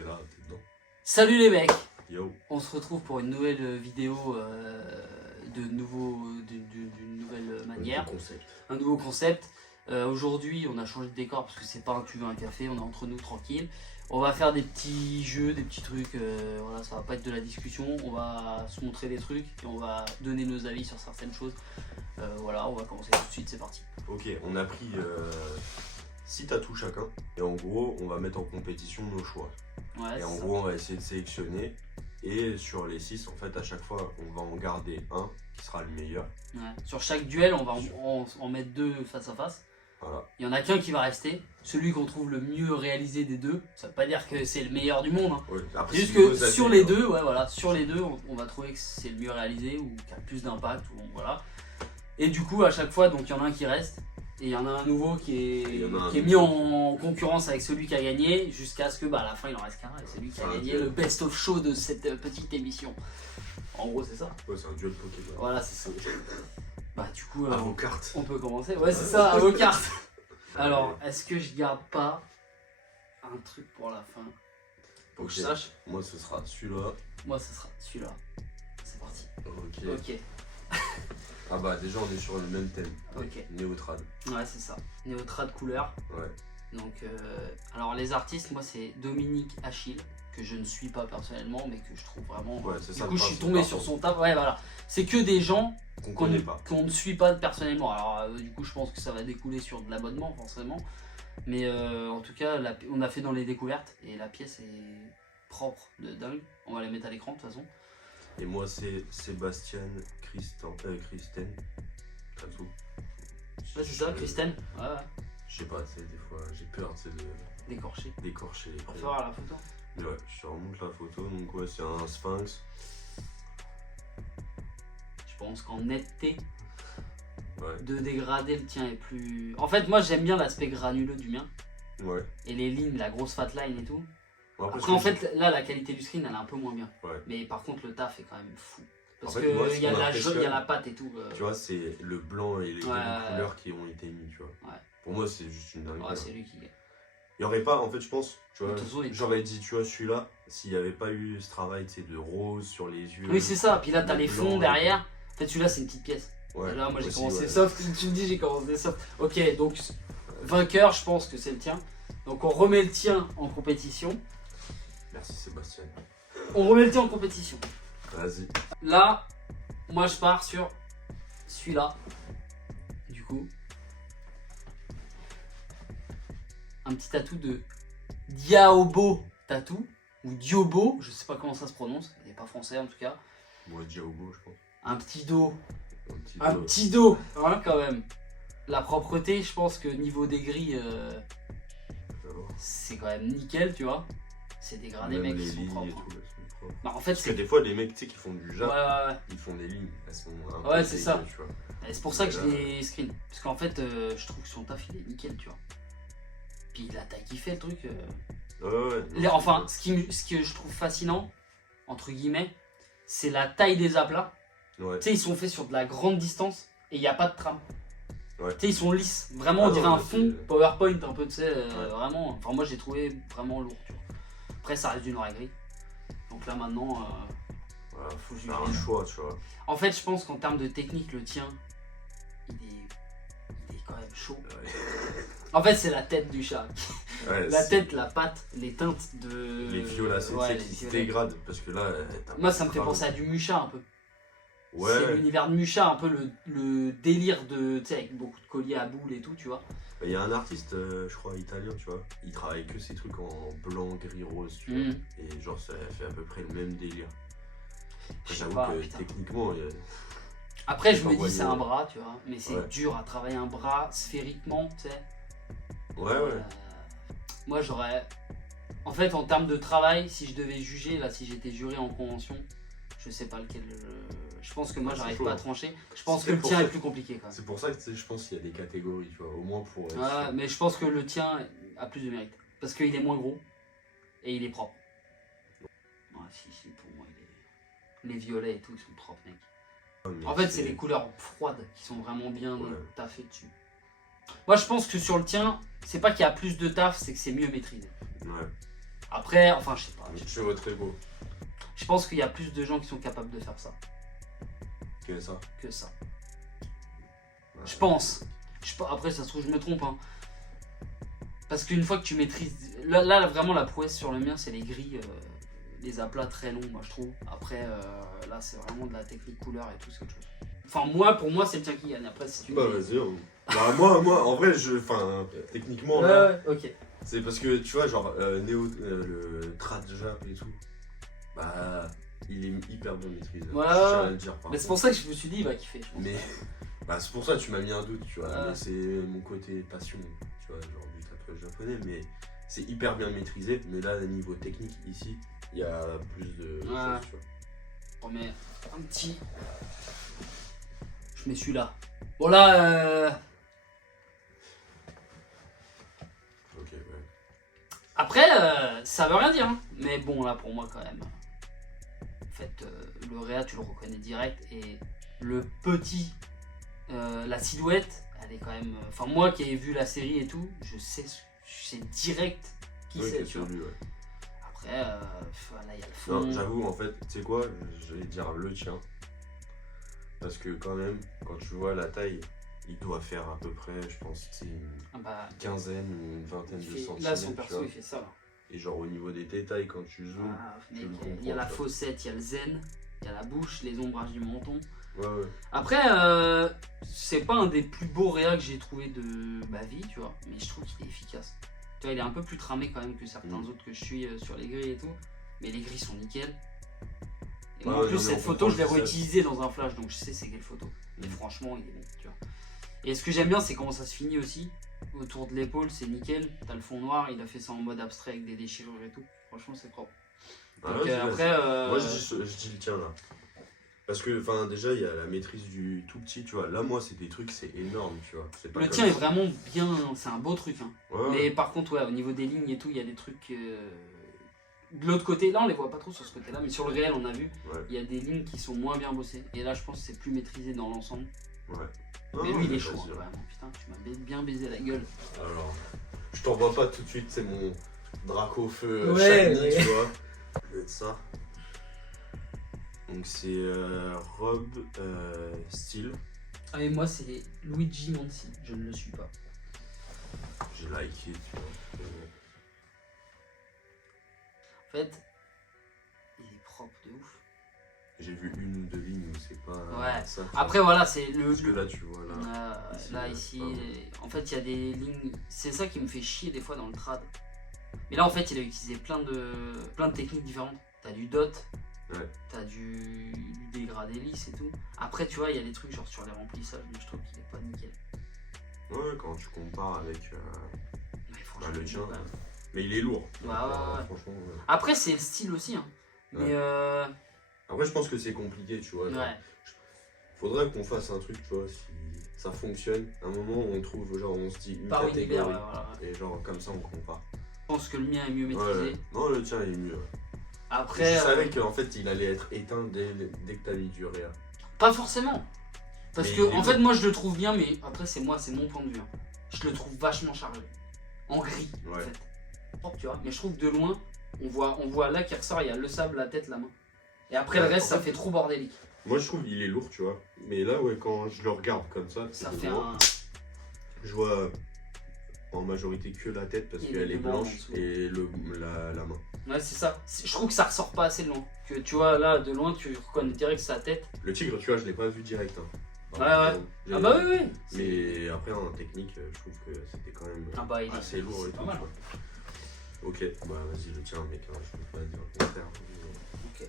T'es là, t'es dedans. Salut les mecs. Yo. On se retrouve pour une nouvelle vidéo d'une nouvelle manière. Un nouveau concept. Aujourd'hui on a changé de décor parce que c'est pas un tu veux un café, on est entre nous tranquille. On va faire des petits jeux, des petits trucs, voilà, ça va pas être de la discussion, on va se montrer des trucs et on va donner nos avis sur certaines choses. Voilà, on va commencer tout de suite, c'est parti. Ok, on a pris 6 atouts chacun et en gros on va mettre en compétition nos choix. Ouais, et en gros on va essayer de sélectionner et sur les 6 en fait à chaque fois on va en garder un qui sera le meilleur. Ouais. Sur chaque duel on va en mettre deux face à face. Voilà. Il y en a qu'un qui va rester, celui qu'on trouve le mieux réalisé des deux. Ça veut pas dire que c'est le meilleur du monde, hein. Ouais, C'est juste que sur les deux, ouais, voilà, sur les deux, on va trouver que c'est le mieux réalisé ou qui a le plus d'impact, ou voilà. Et du coup, à chaque fois, donc il y en a un qui reste et il y en a un nouveau qui est mis en concurrence avec celui qui a gagné jusqu'à ce que à la fin il en reste qu'un et c'est lui qui a gagné le best of show de cette petite émission. En gros, c'est ça. Ouais, c'est un duel Pokémon. Voilà, c'est ça. Bah du coup, à vos cartes. On peut commencer. Ouais, c'est ça, à vos cartes. Alors, est-ce que je garde pas un truc pour la fin? Pour que je sache. Moi, ce sera celui-là. Moi, ce sera celui-là. C'est parti. Ok. Ah bah déjà, on est sur le même thème. Ok. Néotrad. Ouais, c'est ça. Néotrad couleur. Ouais. Donc, alors les artistes, moi, c'est Dominique Achille, que je ne suis pas personnellement, mais que je trouve vraiment. Ouais, c'est ça. Du coup, je suis tombé sur son taf. Ouais, voilà. C'est que des gens qu'on ne suit pas personnellement. Alors, du coup, je pense que ça va découler sur de l'abonnement, forcément. Mais en tout cas, on a fait dans les découvertes et la pièce est propre de dingue. On va les mettre à l'écran de toute façon. Et moi, c'est Sébastien Christen. Tatou. Ouais, c'est ça, Christine. Ouais, ouais. Je sais pas, des fois, j'ai peur de d'écorcher les pour traits. faire la photo. Mais ouais, je te remonte la photo. Donc, ouais, c'est un sphinx. Je pense qu'en netteté Ouais. de dégradé, le tien est plus. En fait, moi j'aime bien l'aspect granuleux du mien. Ouais. Et les lignes, la grosse fat line et tout. Bon, après en fait, là, la qualité du screen, elle est un peu moins bien. Ouais. Mais par contre, le taf est quand même fou. Parce en fait, moi, qu'il y a la pâte et tout. Tu vois, c'est le blanc et les couleurs qui ont été mis, tu vois. Ouais. Pour moi, c'est juste une dinguerie. Ouais, c'est lui qui gagne. Il y aurait pas, en fait, je pense, tu vois, façon, j'aurais dit, tu vois, celui-là, s'il n'y avait pas eu ce travail, tu sais, de rose sur les yeux. Oui, c'est ça. Puis là, t'as les fonds derrière. Et... En fait, celui-là, c'est une petite pièce. Ouais. Là, moi, j'ai aussi, commencé soft. Tu me dis, j'ai commencé soft. Ok, donc, vainqueur, je pense que c'est le tien. Donc, on remet le tien en compétition. Merci, Sébastien. On remet le tien en compétition. Vas-y. Là, moi, je pars sur celui-là. Du coup, un petit tatou de Diaobo Tattoo ou Diobo, je sais pas comment ça se prononce, il n'est pas français en tout cas. Moi, Diaobo, je pense. Un petit dos, Un petit dos, hein, quand même. La propreté, je pense que niveau des grilles, c'est quand même nickel, tu vois. C'est dégradé, même mec, les ils sont lignes propres. et tout, elles sont propres. Bah, en fait, parce que des fois, les mecs, tu sais, qui font du jab, ouais. ils font des lignes, elles sont un Ouais, peu c'est ça. tu vois. Et c'est pour ça que je les screen. Parce qu'en fait, je trouve que son taf, il est nickel, tu vois. Puis la taille qu'il fait, le truc. Ouais. Enfin, ce que je trouve fascinant, entre guillemets, c'est la taille des aplats. Ouais. Tu sais, ils sont faits sur de la grande distance et il n'y a pas de trame. Ouais. Tu sais, ils sont lisses. Vraiment, on dirait un fond PowerPoint, un peu, tu sais, vraiment. Enfin, moi, j'ai trouvé vraiment lourd, tu vois. Après, ça reste du noir et gris. Donc là, maintenant, voilà, faut faire un choix, tu vois. En fait, je pense qu'en termes de technique, le tien, il est quand même chaud. Ouais. En fait, c'est la tête du chat. Ouais, la tête, la patte, les teintes de. Les violacés qui se dégradent. Parce que là. Moi, ça me fait penser à du Mucha un peu. Ouais. C'est l'univers de Mucha, un peu le délire de. Tu sais, avec beaucoup de colliers à boules et tout, tu vois. Il y a un artiste, je crois, italien, tu vois. Il travaille que ces trucs en blanc, gris, rose, tu vois. Et genre, ça fait à peu près le même délire. J'avoue que techniquement. Après, je me dis, c'est un bras, tu vois. Mais c'est dur à travailler un bras sphériquement, tu sais. Ouais. Moi, j'aurais. En fait, en termes de travail, si je devais juger, là, si j'étais juré en convention, je sais pas lequel. Je pense que moi, j'arrive pas à trancher. Je pense que le tien est plus compliqué, quand même. C'est pour ça que je pense qu'il y a des catégories, tu vois. Au moins pour. Ouais, mais je pense que le tien a plus de mérite. Parce qu'il est moins gros et il est propre. Ouais, si, pour moi, les violets et tout, ils sont propres, mec. En fait, c'est les couleurs froides qui sont vraiment bien taffées dessus. Moi, je pense que sur le tien, c'est pas qu'il y a plus de taf, c'est que c'est mieux maîtrisé. Ouais. Après, enfin, je sais pas. Tu fais votre ego. Je pense qu'il y a plus de gens qui sont capables de faire ça. Que ça. Ouais. Je pense. Après, ça se trouve, je me trompe. Hein. Parce qu'une fois que tu maîtrises. Là, vraiment, la prouesse sur le mien, c'est les grilles, les aplats très longs, moi, je trouve. Après, là, c'est vraiment de la technique couleur et tout, c'est autre chose. Enfin, pour moi, c'est le tien qui gagne. Après, si tu. Bah, vas-y. Bah, moi, en vrai, techniquement, là. Ouais, ok. C'est parce que, tu vois, genre, le trad jap et tout. Bah, il est hyper bien maîtrisé. Ouais, je tiens à le dire. Mais c'est pour ça que je me suis dit, il va kiffer. Mais, bah, c'est pour ça que tu m'as mis un doute, tu vois. Mais c'est mon côté passion, tu vois, genre du tatouage japonais. Mais c'est hyper bien maîtrisé. Mais là, au niveau technique, ici, il y a plus de choses, tu vois. On met un petit. Je mets celui-là. Bon, là. Ok, ouais. Après, ça veut rien dire. Hein. Mais bon, là, pour moi, quand même. En fait, le réa, tu le reconnais direct. Et le petit. La silhouette, elle est quand même. Enfin, moi qui ai vu la série et tout, je sais direct qui c'est, tu vois. Ouais. Après, là, il y a le fond. Non, j'avoue, en fait, tu sais quoi, je vais dire le tien. Parce que, quand même, quand tu vois la taille, il doit faire à peu près, je pense, une quinzaine ou une vingtaine de centimètres. Là, son perso, il fait ça. Là. Et genre, au niveau des détails, quand tu zoomes, tu le comprends. Il y a la fossette, il y a le zen, il y a la bouche, les ombrages du menton. Ouais. Après, c'est pas un des plus beaux réas que j'ai trouvé de ma vie, tu vois, mais je trouve qu'il est efficace. Tu vois, il est un peu plus tramé quand même que certains autres que je suis sur les grilles et tout, mais les grilles sont nickel. Et moi, en plus, cette photo, je l'ai réutilisée dans un flash, donc je sais c'est quelle photo. Mais franchement, il est bon, tu vois. Et ce que j'aime bien, c'est comment ça se finit aussi. Autour de l'épaule, c'est nickel. T'as le fond noir, il a fait ça en mode abstrait avec des déchirures et tout. Franchement, c'est propre. Donc, après. Moi, je dis le tien là. Parce que, enfin, déjà, il y a la maîtrise du tout petit, tu vois. Là, moi, c'est des trucs, c'est énorme, tu vois. Le tien est vraiment bien, c'est un beau truc. Hein. Ouais. Mais par contre, ouais, au niveau des lignes et tout, il y a des trucs. De l'autre côté, là, on les voit pas trop sur ce côté-là, mais sur le réel, on a vu, il y a des lignes qui sont moins bien bossées. Et là, je pense que c'est plus maîtrisé dans l'ensemble. Ouais. Mais lui, il est chaud, hein, vraiment. Putain, tu m'as bien baisé la gueule. Alors, je t'envoie pas tout de suite, c'est mon Draco feu shiny, tu vois. Je vais mettre ça. Donc c'est Rob Steele. Ah, et moi c'est Luigi Mansi, je ne le suis pas. J'ai liké, tu vois. En fait, il est propre de ouf. J'ai vu une ou deux lignes où c'est pas ça. Après voilà, c'est le. Parce que là tu vois là. Ici, en fait il y a des lignes. C'est ça qui me fait chier des fois dans le trad. Mais là en fait il a utilisé plein de techniques différentes. T'as du dot. Ouais. T'as du dégradé lisse et tout. Après, tu vois, il y a des trucs genre sur les remplissages, mais je trouve qu'il est pas nickel. Ouais, quand tu compares avec le tien. Ouais. Mais il est lourd. Ouais. Franchement. Après, c'est le style aussi. Hein. Ouais. Mais après, je pense que c'est compliqué, tu vois. Faudrait qu'on fasse un truc, tu vois, si ça fonctionne. À un moment, on trouve, genre, on se dit une catégorie. Et genre, comme ça, on compare. Je pense que le mien est mieux maîtrisé. Ouais. Non, le tien est mieux. Après, je savais qu'en fait il allait être éteint dès que t'as mis du réa. Pas forcément. Parce que en fait moi je le trouve bien, mais après c'est mon point de vue. Hein. Je le trouve vachement chargé. En gris en fait. Propre, tu vois. Mais je trouve que de loin, on voit là qui ressort, il y a le sable, la tête, la main. Et après le reste ça fait trop bordélique. Moi je trouve qu'il est lourd, tu vois. Mais là quand je le regarde comme ça fait un. Je vois en majorité que la tête parce qu'elle est blanche et la main. Ouais, c'est ça. Je trouve que ça ressort pas assez de loin. Que tu vois, là, de loin, tu reconnais direct sa tête. Le tigre, tu vois, je l'ai pas vu direct. Hein. Ouais. Ah bah oui. Mais après, en technique, je trouve que c'était quand même assez lourd et tout. Mal. Ok, bah vas-y, le tiens, mec. Hein, je peux pas dire le contraire. Ok.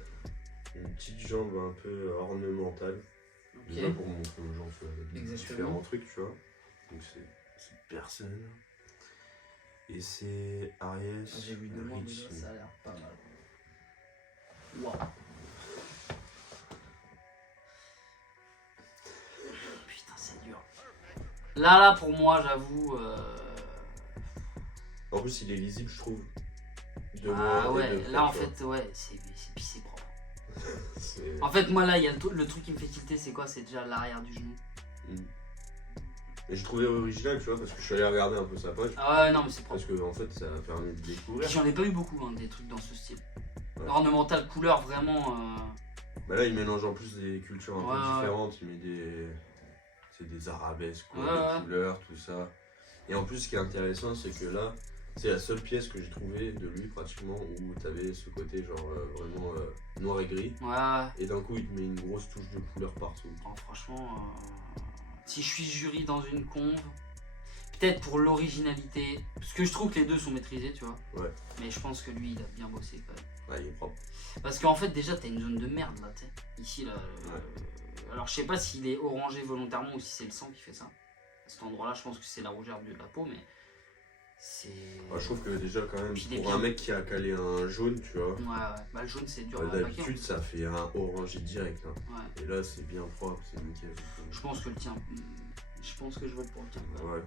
Une petite jambe un peu ornementale. Okay. Déjà pour montrer aux gens différents trucs, tu vois. Donc c'est personne. Et c'est Aries. J'ai vu deux mois déjà, ça a l'air pas mal. Waouh. Putain, c'est dur. Là, pour moi, j'avoue. En plus, il est lisible, je trouve. Là, en fait, c'est propre. En fait, moi, là, il y a le truc qui me fait tilter, c'est quoi? C'est déjà l'arrière du genou. Et j'ai trouvé original, tu vois, parce que je suis allé regarder un peu sa page. Ah ouais, non, mais c'est propre. Parce que en fait, ça a permis de découvrir. J'en ai pas eu beaucoup, hein, des trucs dans ce style. Ouais. Ornemental, couleur, vraiment. Bah là, il mélange en plus des cultures un peu différentes. Il met des. C'est des arabesques, quoi, des couleurs, tout ça. Et en plus, ce qui est intéressant, c'est que là, c'est la seule pièce que j'ai trouvée de lui, pratiquement, où t'avais ce côté, genre, vraiment noir et gris. Ouais. Et d'un coup, il te met une grosse touche de couleur partout. Oh, franchement. Si je suis jury dans une conve, peut-être pour l'originalité, parce que je trouve que les deux sont maîtrisés, tu vois. Ouais. Mais je pense que lui, il a bien bossé quand même. Ouais, il est propre. Parce qu'en fait, déjà, t'as une zone de merde là, tu sais. Ici, là. Alors, je sais pas s'il est orangé volontairement ou si c'est le sang qui fait ça. À cet endroit-là, je pense que c'est la rougeur de la peau, mais c'est. Bah, je trouve que déjà, quand même, pour un mec qui a calé un jaune, tu vois. Ouais. Bah, le jaune, c'est dur à d'habitude, ça fait un orangé direct. Hein. Ouais. Et là, c'est bien propre, c'est nickel. Je pense que le tien. Je pense que je vote pour le tien. Ouais.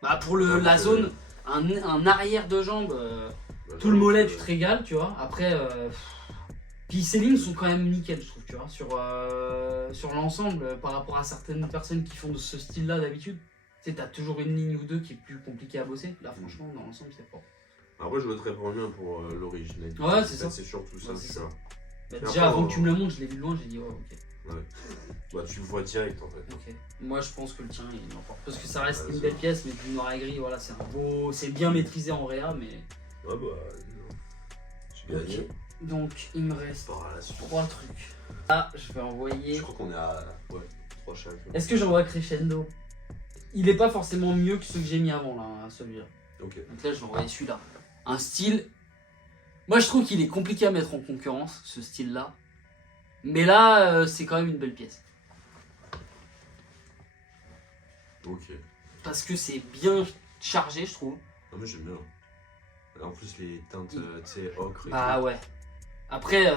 Bah, pour la zone, un arrière de jambe, tout le mollet, tu te régales, tu vois. Après. Puis ces lignes sont quand même nickel, je trouve, tu vois, sur l'ensemble, par rapport à certaines personnes qui font de ce style-là d'habitude. Tu sais, t'as toujours une ligne ou deux qui est plus compliquée à bosser. Là, franchement, dans l'ensemble, c'est fort. Après, je voterais pour le mien pour l'originalité. Ouais, c'est ça. C'est surtout ça, tu vois. Bah, déjà, avant que tu me le montres, je l'ai vu de loin, j'ai dit, ok. Ouais. Bah, tu le vois direct, en fait. Ok. Moi, je pense que le tien, il l'emporte. Parce que ça reste une belle pièce, mais du noir et gris, voilà, c'est un beau. C'est bien maîtrisé en réa, mais. Ouais, bah. J'ai gagné. Okay. Donc il me reste 3 trucs. Ah, je vais envoyer. Je crois qu'on est à 3 chaque. Est-ce que j'envoie Crescendo? Il est pas forcément mieux que ceux que j'ai mis avant là, celui-là. Ok. Donc là, je vais envoyer celui-là. Un style. Moi, je trouve qu'il est compliqué à mettre en concurrence, ce style-là. Mais là, c'est quand même une belle pièce. Ok. Parce que c'est bien chargé, je trouve. Ah, mais j'aime bien. En plus, les teintes, tu sais, ocre et bah tout. Ouais. Après,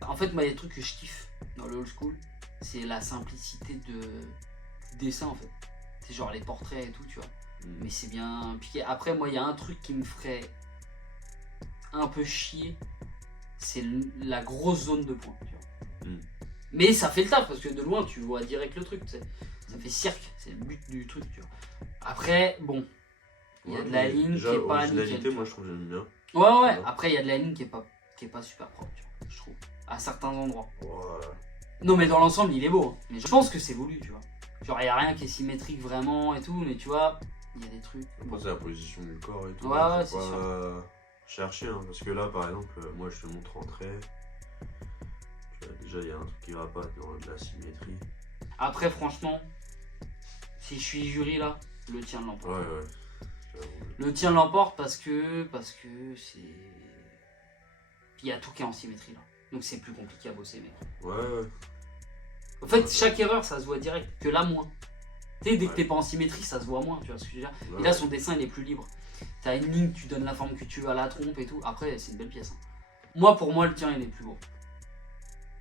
en fait, moi, il y a des trucs que je kiffe dans le old school, c'est la simplicité de dessin, en fait. C'est genre les portraits et tout, tu vois. Mais c'est bien piqué. Après, moi, il y a un truc qui me ferait un peu chier, c'est la grosse zone de pointe, tu vois. Mais ça fait le taf, parce que de loin, tu vois direct le truc, tu sais. Ça fait cirque, c'est le but du truc, tu vois. Après, bon, il y a de la ligne qui est pas nickel. Moi, je trouve que j'aime bien. Ouais. Après, il y a de la ligne qui est pas super propre, tu vois, je trouve, à certains endroits. Ouais. Non, mais dans l'ensemble, il est beau. Hein. Mais je pense que c'est voulu, tu vois. Genre, il n'y a rien qui est symétrique vraiment et tout, mais tu vois, il y a des trucs. Après, c'est la position du corps et tout. Ouais, c'est sûr. Chercher, hein, parce que là, par exemple, moi, je te montre en trait. Déjà, il y a un truc qui va pas dans de la symétrie. Après, franchement, si je suis jury là, le tien l'emporte. Ouais. Le tien l'emporte parce que c'est. Puis il y a tout qui est en symétrie là. Donc c'est plus compliqué à bosser, mec. Ouais. En fait, chaque erreur, ça se voit direct. Que là, moins. Tu sais, dès que t'es pas en symétrie, ça se voit moins, tu vois ce que je veux dire. Et là, son dessin, il est plus libre. T'as une ligne, tu donnes la forme que tu veux à la trompe et tout. Après, c'est une belle pièce. Hein. Pour moi, le tien, il est plus beau.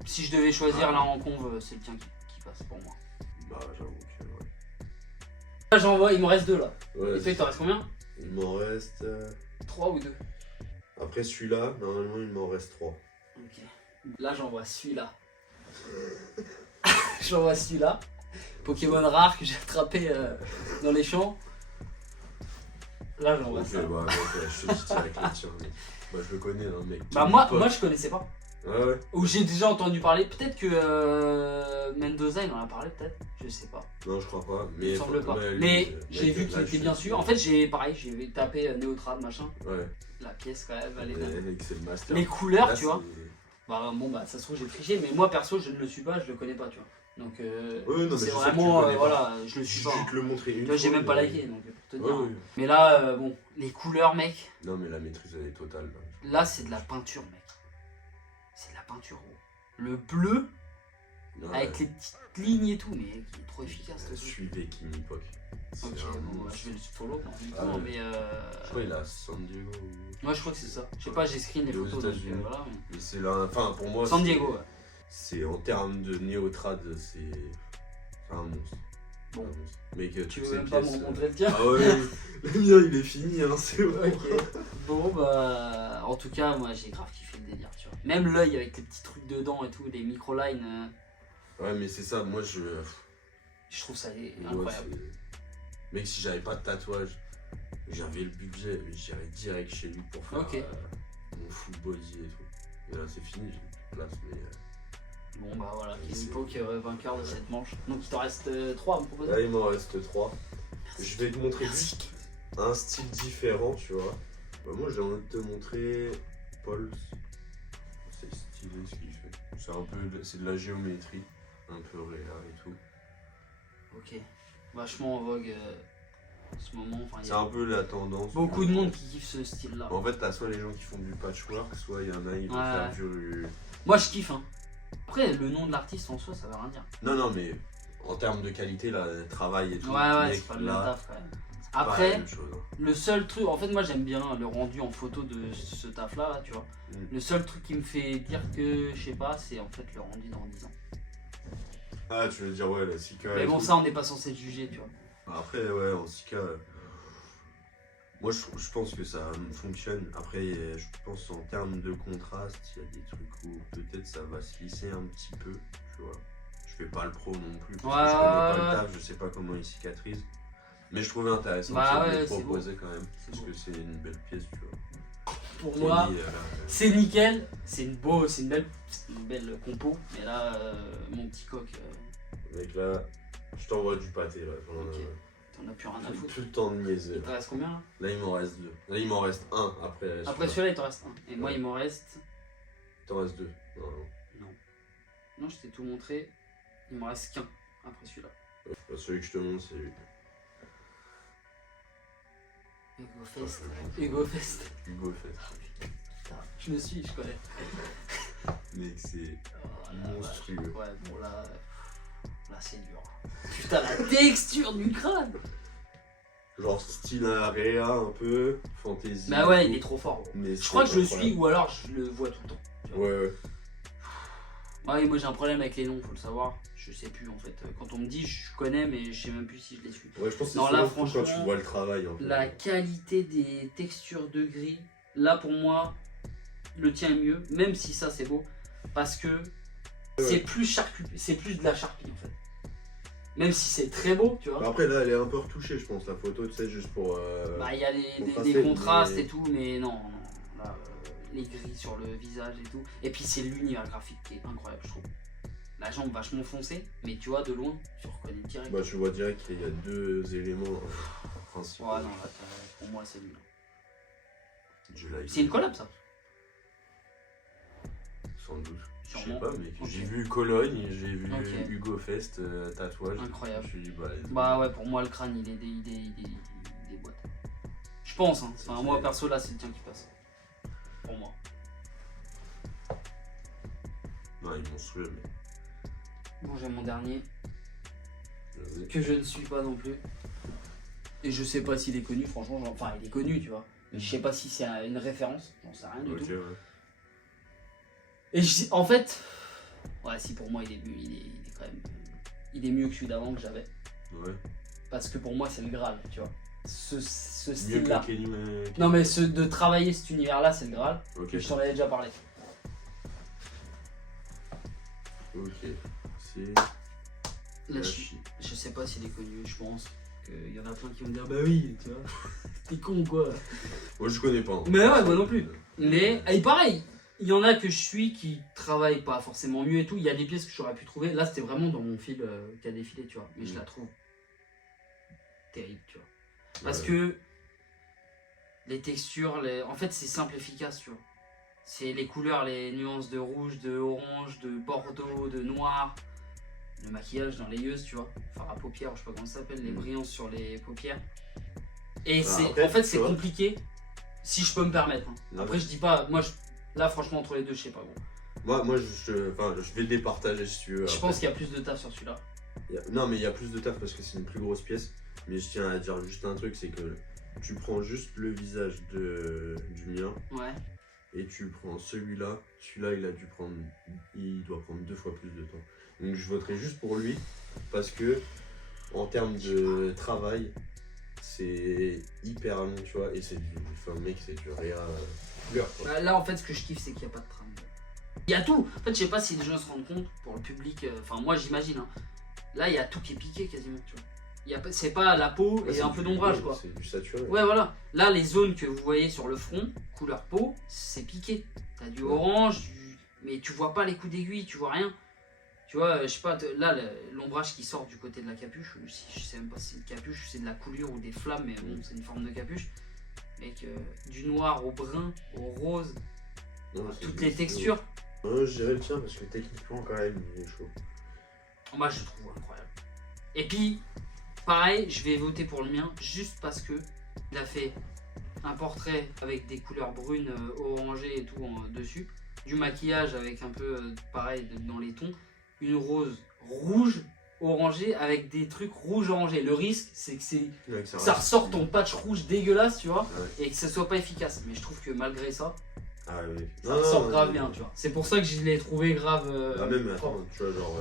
Si je devais choisir là en conve, c'est le tien qui passe pour moi. Bah, j'avoue que ouais. Là, j'envoie, il me reste 2 là. Ouais, et toi, il t'en reste combien? Il m'en reste 3 ou 2. Après celui-là, normalement, il m'en reste 3. Ok. Là, j'envoie celui-là. J'envoie celui-là. Pokémon rare que j'ai attrapé dans les champs. Là, j'envoie ça. Bah, je te dis direct le tien. Bah, je le connais, hein, mec. Bah, moi, je connaissais pas. Ouais. Ou j'ai déjà entendu parler. Peut-être que Mendoza, il en a parlé, peut-être. Je sais pas. Non, je crois pas. Mais il me semble pas. Mais j'ai vu qu'il était bien sûr. En fait, j'ai tapé Néotrad, machin. Ouais. La pièce, quand même, elle est dingue. C'est le master. Les couleurs, là, tu vois. Bah, ça se trouve, j'ai triché. Mais moi, perso, je ne le suis pas, je le connais pas, tu vois. Donc, c'est vraiment. Voilà, je le suis pas. Je te le montrer une fois. J'ai même pas liké, donc pour te dire. Ouais. Mais là, bon, les couleurs, mec. Non, mais la maîtrise, elle est totale. Là, c'est de la peinture, mec. C'est de la peinture, gros. Le bleu, avec les petites lignes et tout, mais qui est trop efficace. Je suis Becky Mipok. Ok, bon, je vais le follow dans mais je crois qu'il est à San Diego. Moi, je crois que c'est ça. Je sais pas, j'ai screen les photos. Donc, voilà, mais c'est là, enfin, pour moi. San Diego, ouais. C'est en termes de néotrad, c'est un monstre. Bon. Mais que tu veux même pas m'en montrer le tien? Ah ouais, le mien il est fini, hein, c'est vrai. Ok. Bon, bah, en tout cas, moi j'ai grave kiffé le délire, tu vois. Même l'œil avec les petits trucs dedans et tout, les micro-lines. Ouais, mais c'est ça, moi Je trouve ça incroyable. Mec, si j'avais pas de tatouage, j'avais le budget, j'irais direct chez lui pour faire mon full body et tout. Et là, c'est fini, j'ai plus de place, mais... Bon bah voilà, Kenny Poke vainqueur de cette manche. Donc il t'en reste 3 à me proposer. Là il m'en reste 3. Je vais te montrer juste un style différent, tu vois. Bah, moi j'ai envie de te montrer Paul. C'est stylé ce qu'il fait. C'est un peu c'est de la géométrie, un peu réel et tout. Ok. Vachement en vogue en ce moment. Enfin, c'est un peu la tendance. Beaucoup de monde qui kiffe ce style là. En fait t'as soit les gens qui font du patchwork, soit il y en a qui vont faire du... Moi je kiffe hein. Après, le nom de l'artiste en soi, ça veut rien dire. Non, mais en termes de qualité, là, travail et tout. Ouais, c'est pas le même taf quand même. Après, le seul truc, en fait, moi j'aime bien le rendu en photo de ce taf là, tu vois. Le seul truc qui me fait dire que, je sais pas, c'est en fait le rendu dans 10 ans. Ah, tu veux dire, ouais, la Sika. Mais bon, ça, on n'est pas censé juger, tu vois. Après, ouais, en Sika. Moi, je pense que ça fonctionne. Après, je pense en termes de contraste, il y a des trucs où peut-être ça va se lisser un petit peu, tu vois. Je fais pas le pro non plus, parce que je connais pas le taf, je sais pas comment il cicatrise. Mais je trouvais intéressant de le proposer quand même, parce que c'est une belle pièce, tu vois. Pour moi, c'est nickel, c'est une belle compo, mais là, mon petit coq... Mec, là, je t'envoie du pâté, là. T'en as plus rien à foutre. Plus le temps de niaiser. Il te reste combien là? Là il m'en reste 2. Là il m'en reste 1 après. Après celui-là il t'en reste 1. Et moi il m'en reste... Il t'en reste 2. Non, je t'ai tout montré. Il m'en reste qu'un après celui-là. Celui que je te montre c'est lui. Hugo Fest. Putain, je connais. Mec c'est monstrueux. Ouais bon là c'est dur. Putain la texture du crâne. Genre style Area un peu, fantasy. Bah ouais il est trop fort. Mais je crois que je le suis ou alors je le vois tout le temps. Ouais. Ouais moi j'ai un problème avec les noms, faut le savoir. Je sais plus en fait. Quand on me dit je connais mais je sais même plus si je les suis. Ouais je pense que c'est franchement quand tu vois le travail en fait. La qualité des textures de gris, là pour moi le tien est mieux, même si ça c'est beau. Parce que c'est plus c'est plus de la charpie en fait. Même si c'est très beau, tu vois. Après là elle est un peu retouchée je pense, la photo tu sais juste pour... Bah il y a des contrastes et tout, mais non. Là, les gris sur le visage et tout. Et puis c'est l'univers graphique qui est incroyable je trouve. La jambe vachement foncée, mais tu vois de loin, tu reconnais direct. Bah tu vois direct qu'il y a 2 éléments principaux. Ouais non là, pour moi c'est lui. C'est une collab ça. Sans doute. Sûrement. Je sais pas, mais j'ai vu Cologne, j'ai vu Hugo Fest, tatouage. Incroyable. Je me suis dit, bah ouais, pour moi le crâne il est boîte. Je pense, hein. Enfin, moi perso là c'est le tien qui passe. Pour moi. Non, ils m'ont saoulé, mais. Bon, j'ai mon dernier. Que je ne suis pas non plus. Et je sais pas s'il est connu, franchement. Enfin, il est connu, tu vois. Mais je sais pas si c'est une référence, j'en sais rien du tout. Ouais. Et en fait, ouais, si pour moi il est quand même, il est mieux que celui d'avant que j'avais. Ouais. Parce que pour moi c'est le Graal, tu vois. Ce style-là. Que non mais de travailler cet univers-là, c'est le Graal. Okay. Je t'en avais déjà parlé. Ok. C'est. Là, je sais pas s'il est connu, je pense. Il y en a plein qui vont me dire bah oui, tu vois. T'es con quoi. Moi je connais pas. Mais ouais, moi non plus. Mais et pareil. Il y en a que je suis qui travaillent pas forcément mieux et tout. Il y a des pièces que j'aurais pu trouver. Là, c'était vraiment dans mon fil qui a défilé, tu vois. Mais je la trouve terrible, tu vois. Parce que les textures, en fait, c'est simple, efficace, tu vois. C'est les couleurs, les nuances de rouge, de orange, de bordeaux, de noir. Le maquillage dans les yeux, tu vois. Fard à paupières, je sais pas comment ça s'appelle. Les brillances sur les paupières. Et en fait, c'est compliqué. Si je peux me permettre. Hein. Après, je dis pas... Là, franchement, entre les deux, je sais pas. Bon. Moi je vais le départager si tu veux. Je pense qu'il y a plus de taf sur celui-là. Non, mais il y a plus de taf parce que c'est une plus grosse pièce. Mais je tiens à dire juste un truc, c'est que tu prends juste le visage du mien. Ouais. Et tu prends celui-là. Celui-là, il doit prendre 2 fois plus de temps. Donc je voterai juste pour lui parce que en termes de travail, c'est hyper long, tu vois. Et c'est mec, c'est du réa. Là en fait ce que je kiffe c'est qu'il n'y a pas de trame. Il y a tout. En fait je sais pas si les gens se rendent compte pour le public. Enfin moi j'imagine hein. Là, il y a tout qui est piqué quasiment, tu vois. C'est pas la peau et un peu d'ombrage, quoi. C'est du saturé. Ouais, voilà. Là, les zones que vous voyez sur le front, couleur peau, c'est piqué. T'as du orange, mais tu vois pas les coups d'aiguille, tu vois rien. Tu vois, je sais pas, là, l'ombrage qui sort du côté de la capuche, je sais même pas si c'est une capuche, c'est de la coulure ou des flammes, mais bon, c'est une forme de capuche. Mec, du noir au brun, au rose, toutes les textures. Je dirais le tien parce que techniquement, quand même, il est chaud. Moi, je le trouve incroyable. Et puis, pareil, je vais voter pour le mien, juste parce que il a fait un portrait avec des couleurs brunes, orangées et tout dessus, du maquillage avec un peu pareil dans les tons, une rose rouge orangée avec des trucs rouge orangé. Le risque, c'est que ça ressort ton patch rouge dégueulasse, tu vois, et que ça soit pas efficace. Mais je trouve que malgré ça, ça ressort grave bien, tu vois. C'est pour ça que je l'ai trouvé grave. Même, attends, tu vois, genre,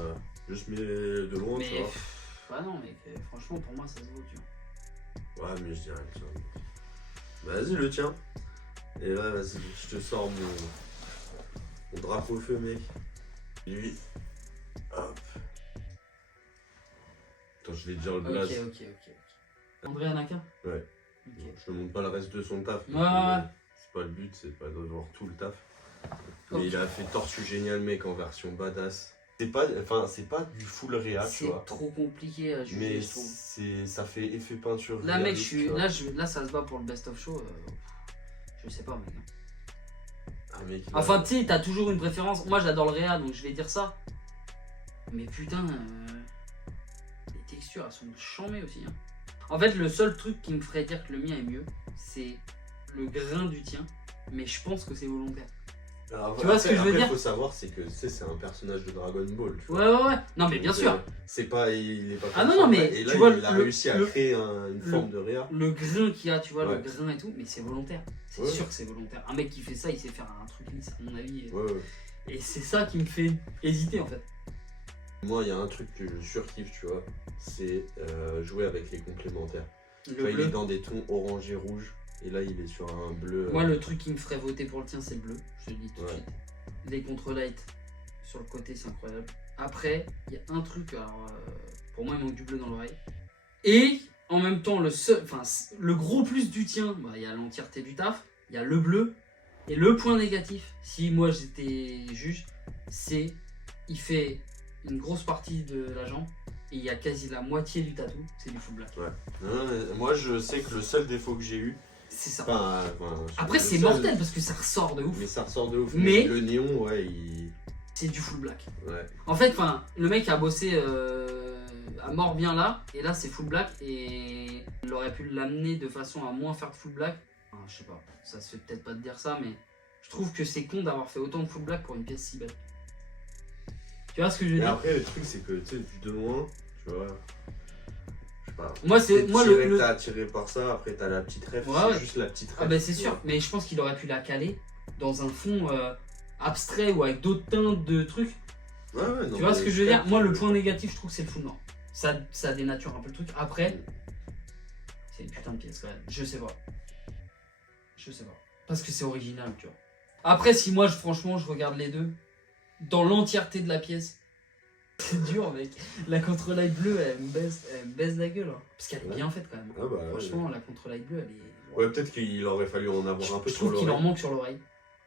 juste mets de loin, tu vois. Ah non, mec, franchement, pour moi, ça se vaut, tu vois. Ouais, mais je dirais le tien. Vas-y, le tien. Et là, vas-y, je te sors mon drapeau feu, mec. Lui. Hop. Attends, je vais te dire le blaze. Ok. André Anaka. Ouais. Okay. Je te montre pas le reste de son taf. Ouais. C'est pas le but, c'est pas de voir tout le taf. Mais il a fait Tortue Génial, mec, en version badass. C'est pas du full réa, tu vois. C'est trop compliqué à juger, mais je trouve. Ça fait effet peinture. Là, mec, là, ça se bat pour le best of show. Je sais pas, mec. Mec enfin, tu sais, t'as toujours une préférence. Moi, j'adore le réa, donc je vais dire ça. Mais putain, les textures, elles sont chambées aussi. Hein. En fait, le seul truc qui me ferait dire que le mien est mieux, c'est le grain du tien. Mais je pense que c'est volontaire. Alors, tu vois ce que je veux dire? Il faut savoir, c'est que c'est un personnage de Dragon Ball. Tu vois. Ouais. Non, mais bien sûr. C'est pas, il est pas. Ah non, mais et là, tu vois, il a réussi à créer une forme de réa. Le grain qu'il y a, tu vois, le grain et tout, mais c'est volontaire. C'est sûr que c'est volontaire. Un mec qui fait ça, il sait faire un truc lisse, à mon avis. Et c'est ça qui me fait hésiter, en fait. Moi, il y a un truc que je surkiffe, tu vois, c'est jouer avec les complémentaires. Tu vois, il est dans des tons orange et rouge. Et là, il est sur un bleu. Moi, le truc qui me ferait voter pour le tien, c'est le bleu. Je te le dis tout de suite. Les contre-lights sur le côté, c'est incroyable. Après, il y a un truc. Alors, pour moi, il manque du bleu dans l'oreille. Et en même temps, le gros plus du tien, il y a l'entièreté du taf. Il y a le bleu. Et le point négatif, si moi j'étais juge, c'est il fait une grosse partie de la jambe. Et il y a quasi la moitié du tatou, c'est du full black. Ouais. Non, moi, je sais que le seul défaut que j'ai eu, c'est ça. Après, c'est mortel parce que ça ressort de ouf. Mais ça ressort de ouf. Mais le néon, c'est du full black. Ouais. En fait, le mec a bossé à mort bien là, et là c'est full black, et il aurait pu l'amener de façon à moins faire de full black. Enfin, je sais pas, ça se fait peut-être pas de dire ça, mais je trouve que c'est con d'avoir fait autant de full black pour une pièce si belle. Tu vois ce que je veux dire? Après, le truc, c'est que tu sais, de loin, tu vois. Moi, t'as attiré par ça, après t'as la petite rêve, c'est juste la petite rêve. Ah bah c'est sûr, mais je pense qu'il aurait pu la caler dans un fond abstrait ou avec d'autres teintes de trucs. Ouais, non, tu vois ce que je veux dire? Moi, le point négatif, je trouve que c'est le full noir. Ça dénature un peu le truc. Après, c'est une putain de pièce quand même. Je sais pas. Parce que c'est original, tu vois. Après, si moi, franchement, je regarde les deux, dans l'entièreté de la pièce, c'est dur, mec. La contre-light bleue, elle me baisse la gueule. Hein. Parce qu'elle est bien faite quand même. Franchement, la contre-light bleue, elle est. Ouais, peut-être qu'il aurait fallu en avoir un peu sur l'oreille. Je trouve qu'il en manque sur l'oreille.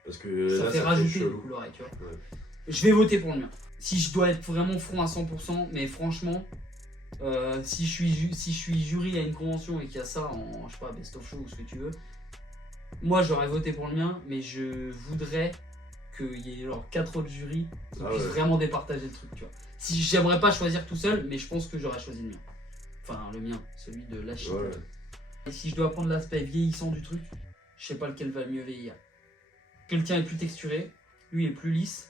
Parce que ça fait rajouter du coup l'oreille, tu vois. Ouais. Je vais voter pour le mien. Si je dois être vraiment franc à 100%, mais franchement, si je suis jury à une convention et qu'il y a ça en, je sais pas, best of show ou ce que tu veux, moi j'aurais voté pour le mien, mais je voudrais qu'il y ait genre 4 autres jurys qui puissent vraiment départager le truc, tu vois. Si j'aimerais pas choisir tout seul, mais je pense que j'aurais choisi le mien. Enfin, le mien, celui de la Chine. Ouais. Et si je dois prendre l'aspect vieillissant du truc, je sais pas lequel va le mieux vieillir. Que le tien est plus texturé, lui est plus lisse.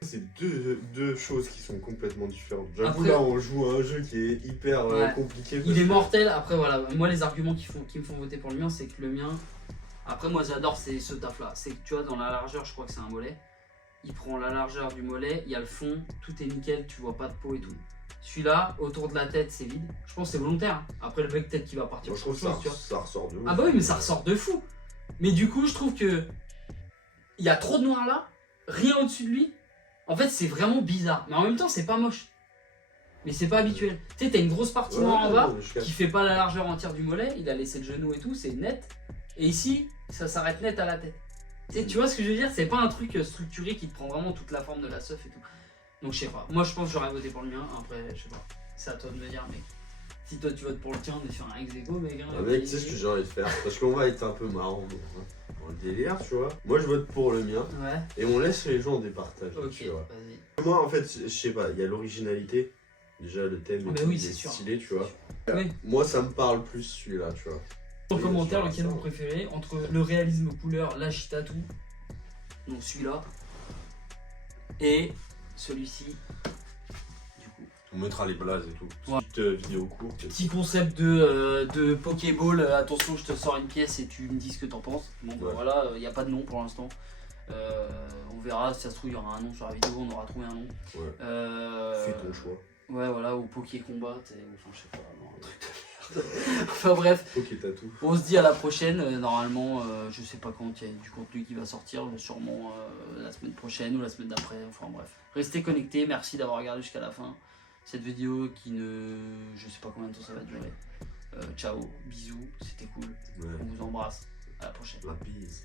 C'est deux choses qui sont complètement différentes. J'avoue, là, on joue à un jeu qui est hyper compliqué. Il est mortel. Après, voilà, moi, les arguments qui me font voter pour le mien, c'est que le mien. Après, moi, j'adore ce taf-là. C'est que tu vois, dans la largeur, je crois que c'est un mollet. Il prend la largeur du mollet, il y a le fond, tout est nickel, tu vois pas de peau et tout. Celui-là, autour de la tête, c'est vide. Je pense que c'est volontaire. Hein. Après, le mec, peut-être qu'il va partir sur autre chose, tu vois. Ça ressort de ouf. Ah bah oui, mais ça ressort de fou. Mais du coup, je trouve que il y a trop de noir là, rien au-dessus de lui. En fait, c'est vraiment bizarre. Mais en même temps, c'est pas moche. Mais c'est pas habituel. Tu sais, t'as une grosse partie noire en bas qui fait pas la largeur entière du mollet, il a laissé le genou et tout, c'est net. Et ici, ça s'arrête net à la tête. Tu vois ce que je veux dire? C'est pas un truc structuré qui te prend vraiment toute la forme de la seuf et tout. Donc je sais pas. Moi je pense que j'aurais voté pour le mien. Après, je sais pas. C'est à toi de me dire, mec. Si toi tu votes pour le tien, on est sur un ex-aequo, mec. Mec, tu sais ce que j'ai envie de faire? Parce qu'on va être un peu marrant dans le délire, tu vois. Moi je vote pour le mien. Ouais. Et on laisse les gens départager. Ok, tu vois. vas-y. Moi en fait, je sais pas, il y a l'originalité. Déjà le thème oui, est sûr. stylé, tu vois. Oui. Moi ça me parle plus celui-là, tu vois. En commentaire, lequel vous préférez entre le réalisme couleur, l'âge tatou, donc celui-là, et celui-ci. Du coup. On mettra les blazes et tout. Ouais. Petite vidéo courte. Petit concept de Pokéball, attention, je te sors une pièce et tu me dis ce que t'en penses. Bon, ben voilà, il n'y a pas de nom pour l'instant. On verra, si ça se trouve, il y aura un nom sur la vidéo, on aura trouvé un nom. Ouais. Fais ton choix. Ouais, voilà, ou Poké Combat, enfin, je sais pas, non, un truc de merde. Enfin bref, Poké Tattoo. on se dit à la prochaine. Normalement, je sais pas quand il y a du contenu qui va sortir, sûrement la semaine prochaine ou la semaine d'après. Enfin bref, restez connectés, merci d'avoir regardé jusqu'à la fin. Cette vidéo qui ne. Je sais pas combien de temps ça va durer. Ciao, bisous, c'était cool. Ouais. On vous embrasse, à la prochaine. La bise.